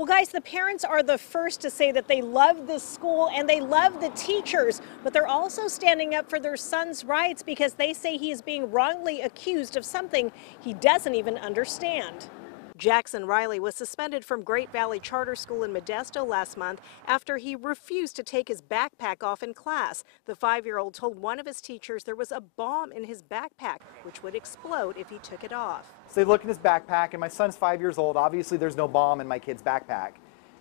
Well, guys, the parents are the first to say that they love this school and they love the teachers, but they're also standing up for their son's rights because they say he is being wrongly accused of something he doesn't even understand. Jackson Riley was suspended from Great Valley Charter School in Modesto last month after he refused to take his backpack off in class. The 5-year-old told one of his teachers there was a bomb in his backpack, which would explode if he took it off. So they looked in his backpack, and my son's 5 years old. Obviously, there's no bomb in my kid's backpack.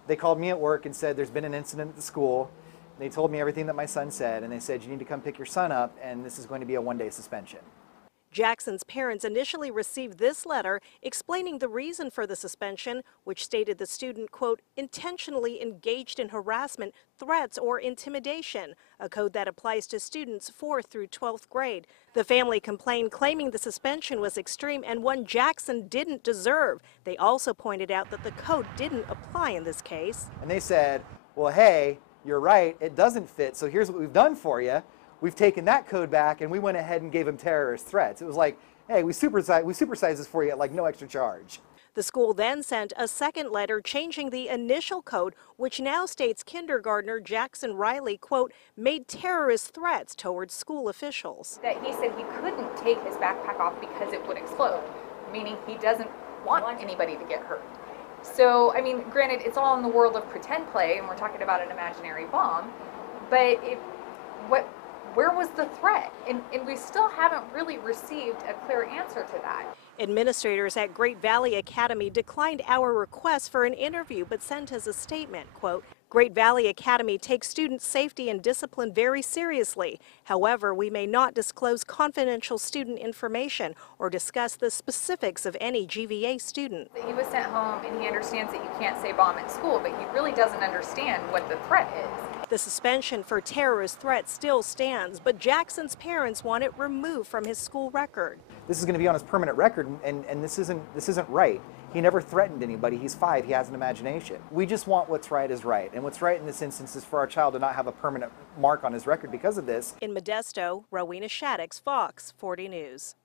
They called me at work and said there's been an incident at the school. They told me everything that my son said, and they said you need to come pick your son up, and this is going to be a one-day suspension. Jackson's parents initially received this letter explaining the reason for the suspension, which stated the student, quote, intentionally engaged in harassment, threats, or intimidation, a code that applies to students 4th through 12th grade. The family complained, claiming the suspension was extreme and one Jackson didn't deserve. They also pointed out that the code didn't apply in this case. And they said, well, hey, you're right, it doesn't fit, so here's what we've done for you. We've taken that code back and we went ahead and gave him terrorist threats. It was like, hey, we supersize this for you at like no extra charge. The school then sent a second letter changing the initial code, which now states kindergartner Jackson Riley, quote, made terrorist threats towards school officials. That he said he couldn't take his backpack off because it would explode, meaning he doesn't want anybody to get hurt. So, I mean, granted, it's all in the world of pretend play, and we're talking about an imaginary bomb, but where was the threat? And we still haven't really received a clear answer to that. Administrators at Great Valley Academy declined our request for an interview, but sent us a statement, quote, Great Valley Academy takes student safety and discipline very seriously. However, we may not disclose confidential student information or discuss the specifics of any GVA student. He was sent home and he understands that you can't say bomb at school, but he really doesn't understand what the threat is. The suspension for terrorist threats still stands, but Jackson's parents want it removed from his school record. This is going to be on his permanent record, and this isn't right. He never threatened anybody. He's 5. He has an imagination. We just want what's right is right, and what's right in this instance is for our child to not have a permanent mark on his record because of this. In Modesto, Rowena Shaddix, Fox 40 News.